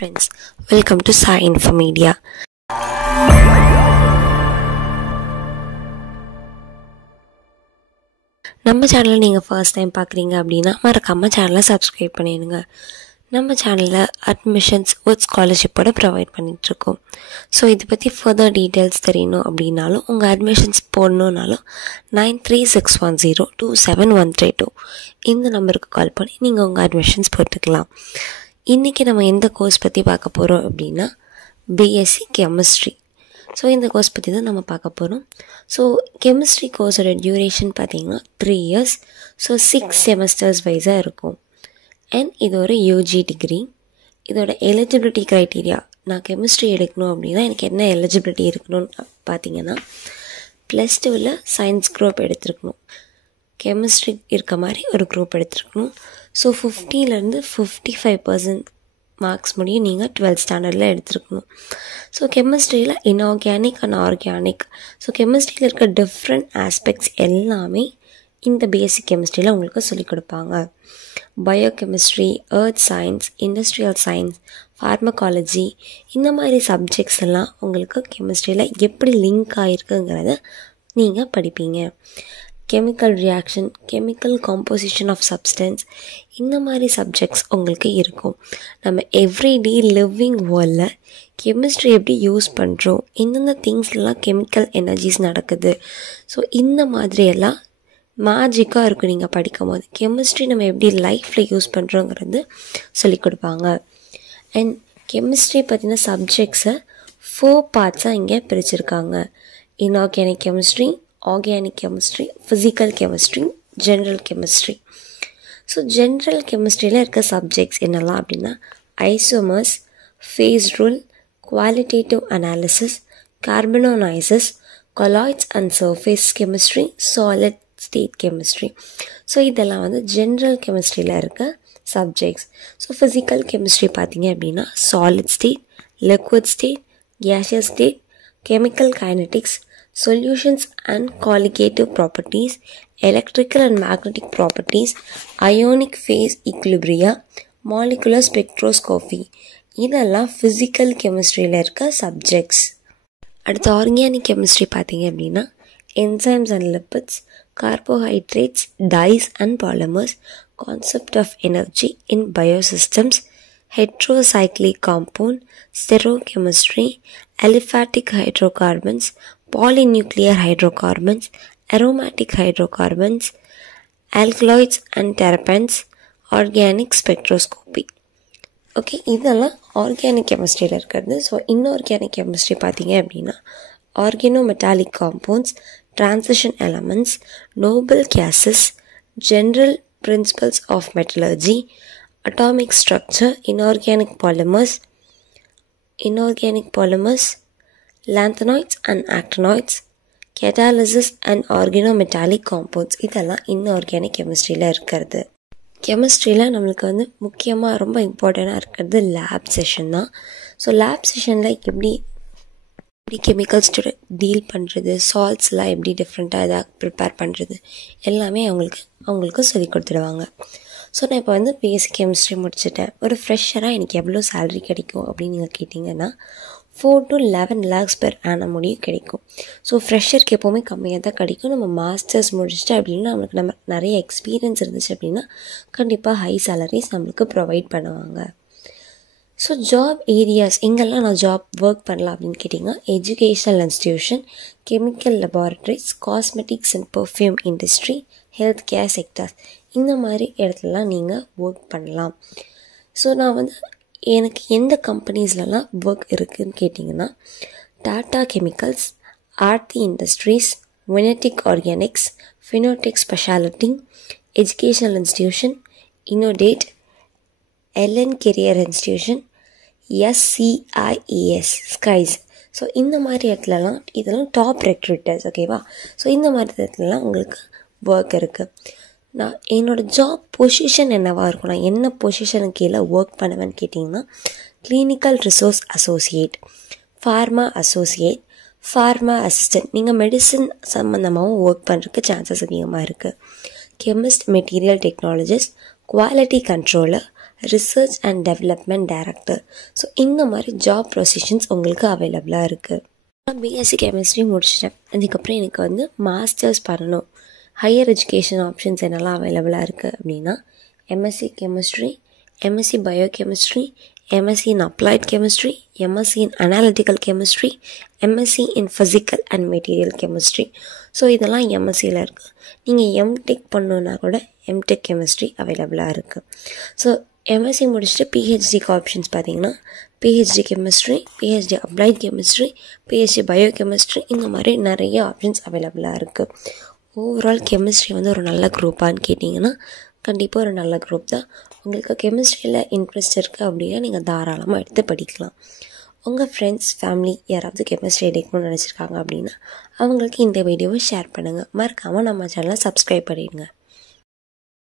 Friends, welcome to Sai Info Media. நம்ம சேனலை நீங்கள் ஃபர்ஸ்ட் டைம் பார்க்குறீங்க அப்படின்னா மறக்காமல் சேனலை சப்ஸ்கிரைப் பண்ணிடுங்க. நம்ம சேனலில் அட்மிஷன்ஸ் வித் ஸ்காலர்ஷிப்போட ப்ரொவைட் பண்ணிகிட்ருக்கோம். ஸோ இதை பற்றி ஃபர்தர் டீட்டெயில்ஸ் தெரியணும் அப்படின்னாலும் உங்கள் அட்மிஷன்ஸ் போடணுன்னாலும் 9361027132 இந்த நம்பருக்கு கால் பண்ணி நீங்கள் உங்கள் அட்மிஷன்ஸ் போட்டுக்கலாம். இன்றைக்கி நம்ம எந்த கோர்ஸ் பற்றி பார்க்க போகிறோம் அப்படின்னா பிஎஸ்சி கெமிஸ்ட்ரி. ஸோ இந்த கோர்ஸ் பற்றி தான் நம்ம பார்க்க போகிறோம். ஸோ கெமிஸ்ட்ரி கோர்ஸோட டியூரேஷன் பார்த்திங்கன்னா 3 years. ஸோ 6 செமஸ்டர்ஸ் வைஸாக இருக்கும். அண்ட் இது ஒரு யூஜி டிகிரி. இதோட எலிஜிபிலிட்டி க்ரைட்டீரியா, நான் கெமிஸ்ட்ரி எடுக்கணும் அப்படின்னா எனக்கு என்ன எலிஜிபிலிட்டி இருக்கணும்னு பார்த்தீங்கன்னா +2ல் சயின்ஸ் குரூப் எடுத்துருக்கணும், கெமிஸ்ட்ரி இருக்க மாதிரி ஒரு குரூப் எடுத்துருக்கணும். ஸோ 50லேருந்து 55% மார்க்ஸ் முடியும் நீங்கள் 12th ஸ்டாண்டர்டில் எடுத்துருக்கணும். ஸோ கெமிஸ்ட்ரியில் இன்ஆர்கானிக் அண்ட் ஆர்கானிக், ஸோ கெமிஸ்ட்ரியில் இருக்க டிஃப்ரெண்ட் ஆஸ்பெக்ட்ஸ் எல்லாமே இந்த பிஎஸ்சி கெமிஸ்ட்ரியில் உங்களுக்கு சொல்லிக் கொடுப்பாங்க. Biochemistry, earth science, industrial science, pharmacology, இந்த மாதிரி சப்ஜெக்ட்ஸ் எல்லாம் உங்களுக்கு கெமிஸ்ட்ரியில் எப்படி லிங்க் ஆகிருக்குங்கிறத நீங்கள் படிப்பீங்க. Chemical reaction, chemical composition of substance, இந்த மாதிரி சப்ஜெக்ட்ஸ் உங்களுக்கு இருக்கும். நம்ம எவ்ரிடே லிவிங் வேர்ல்டில் கெமிஸ்ட்ரி எப்படி யூஸ் பண்ணுறோம், எந்தெந்த திங்ஸ்லாம் கெமிக்கல் எனர்ஜிஸ் நடக்குது, ஸோ இந்த மாதிரியெல்லாம் மேஜிக்காக இருக்கும். நீங்கள் படிக்கும் போது கெமிஸ்ட்ரி நம்ம எப்படி லைஃப்பில் யூஸ் பண்ணுறோங்கிறது சொல்லிக் கொடுப்பாங்க. அண்ட் கெமிஸ்ட்ரி பற்றின சப்ஜெக்ட்ஸை 4 பார்ட்ஸாக இங்கே பிரிச்சுருக்காங்க. Inorganic chemistry, organic chemistry, physical chemistry, general chemistry. So general கெமிஸ்ட்ரியில் இருக்க சப்ஜெக்ட்ஸ் என்னெல்லாம் அப்படின்னா isomers, phase rule, qualitative analysis, கார்பனோனைசஸ், colloids and surface chemistry, solid state chemistry. So இதெல்லாம் ஜென்ரல் கெமிஸ்ட்ரியில் இருக்க சப்ஜெக்ட்ஸ். ஸோ ஃபிசிக்கல் கெமிஸ்ட்ரி பார்த்தீங்க அப்படின்னா solid state, liquid state, gaseous state, chemical kinetics, solutions and colligative properties, electrical and magnetic properties, ionic phase equilibria, molecular spectroscopy, இதெல்லாம் physical கெமிஸ்ட்ரியில் இருக்க subjects. அடுத்து organic chemistry பார்த்தீங்க அப்படின்னா enzymes and lipids, carbohydrates, dyes and polymers, concept of energy in biosystems, heterocyclic compound, stereochemistry, aliphatic hydrocarbons, polynuclear hydrocarbons, aromatic hydrocarbons, alkaloids and terpenes, organic spectroscopy. Okay, இதெல்லாம் organic கெமிஸ்ட்ரியில் இருக்கிறது. So inorganic chemistry பார்த்தீங்க அப்படின்னா organometallic compounds, transition elements, noble gases, general principles of metallurgy, atomic structure, inorganic polymers, lanthanoids and actinoids, catalysis and organometallic compounds. இதெல்லாம் inorganic கெமிஸ்ட்ரியில் இருக்கிறது. கெமிஸ்ட்ரியில் நம்மளுக்கு முக்கியமாக ரொம்ப இம்பார்ட்டண்ட்டாக இருக்கிறது லேப் செஷன் தான். ஸோ லேப் செஷனில் எப்படி கெமிக்கல்ஸ் டீல் பண்ணுறது, சால்ட்ஸ்லாம் எப்படி டிஃப்ரெண்ட்டாக எதாவது ப்ரிப்பேர் பண்ணுறது எல்லாமே அவங்களுக்கு சொல்லிக் கொடுத்துடுவாங்க. ஸோ நான் இப்போ பிஎஸ்சி கெமிஸ்ட்ரி முடிச்சுட்டேன், ஒரு ஃப்ரெஷராக எனக்கு எவ்வளோ சேலரி கிடைக்கும் அப்படின்னு நீங்கள் கேட்டிங்கன்னா 4 to 11 lakhs per annum முடியும் கிடைக்கும். ஸோ ஃப்ரெஷருக்கு எப்போவுமே கம்மியாக தான் கிடைக்கும். நம்ம மாஸ்டர்ஸ் முடிச்சுட்டு அப்படின்னா நம்ம நிறைய எக்ஸ்பீரியன்ஸ் இருந்துச்சு அப்படின்னா கண்டிப்பாக ஹை சேலரிஸ் நம்மளுக்கு ப்ரொவைட் பண்ணுவாங்க. ஸோ ஜாப் ஏரியாஸ் எங்கெல்லாம் நான் ஜாப் ஒர்க் பண்ணலாம் அப்படின்னு கேட்டிங்கன்னா educational institution, chemical laboratories, cosmetics and perfume industry, health care sectors, இந்த மாதிரி இடத்துலலாம் நீங்கள் ஒர்க் பண்ணலாம். ஸோ நான் எனக்கு எந்த கம்பெனிஸ்லலாம் ஒர்க் இருக்குதுன்னு கேட்டிங்கன்னா Tata chemicals, Aarti industries, Vinati organics, Fineotex specialty, educational institution, இன்னோடேட், எல்என் கெரியர் இன்ஸ்டிடியூஷன், SCIES, ஸ்கைஸ். ஸோ இந்த மாதிரி இடத்துலலாம் இதெல்லாம் டாப் ரெக்ரூட்டர்ஸ். ஓகேவா? ஸோ இந்த மாதிரி இடத்துலலாம் உங்களுக்கு ஒர்க் இருக்குது. நான் என்னோடய ஜாப் பொசிஷன் என்னவாக இருக்கும், நான் என்ன பொசிஷனுக்கு கீழே ஒர்க் பண்ணுவேன்னு கேட்டிங்கன்னா clinical resource associate, pharma associate, pharma assistant. நீங்கள் மெடிசன் சம்மந்தமாகவும் ஒர்க் பண்ணுறதுக்கு சான்சஸ் அதிகமாக இருக்குது. Chemist, material technologist, quality controller, research and development director. So இந்த மாதிரி ஜாப் பொசிஷன்ஸ் உங்களுக்கு அவைலபிளாக இருக்குது. நான் பிஎஸ்சி கெமிஸ்ட்ரி முடிச்சிட்டேன். அதுக்கப்புறம் எனக்கு வந்து மாஸ்டர்ஸ் பண்ணணும். ஹையர் எஜுகேஷன் ஆப்ஷன்ஸ் என்னெல்லாம் அவைலபிளாக இருக்குது அப்படின்னா MSc chemistry, MSc biochemistry, MSc in Applied Chemistry, MSc in Analytical Chemistry, MSc in Physical and Material Chemistry. So இதெல்லாம் எம்எஸ்சியில் இருக்குது. நீங்கள் எம்டெக் பண்ணணுன்னா கூட எம்டெக் கெமிஸ்ட்ரி அவைலபிளாக இருக்குது. ஸோ எம்எஸ்சி முடிச்சுட்டு பிஹெச்டிக்கு ஆப்ஷன்ஸ் பார்த்தீங்கன்னா PhD chemistry, PhD applied chemistry, PhD biochemistry, இந்த மாதிரி நிறைய ஆப்ஷன்ஸ் அவைலபிளாக இருக்குது. ஓவரால் கெமிஸ்ட்ரி வந்து ஒரு நல்ல குரூப்பான்னு கேட்டிங்கன்னா கண்டிப்பாக ஒரு நல்ல குரூப் தான். உங்களுக்கு கெமிஸ்ட்ரியில் இன்ட்ரெஸ்ட் இருக்குது அப்படின்னா நீங்கள் தாராளமாக எடுத்து படிக்கலாம். உங்கள் ஃப்ரெண்ட்ஸ், ஃபேமிலி யாராவது கெமிஸ்ட்ரி எடுக்கணும்னு நினச்சிருக்காங்க அப்படின்னா அவங்களுக்கு இந்த வீடியோவை ஷேர் பண்ணுங்கள். மறக்காமல் நம்ம சேனலை சப்ஸ்கிரைப் பண்ணிடுங்க.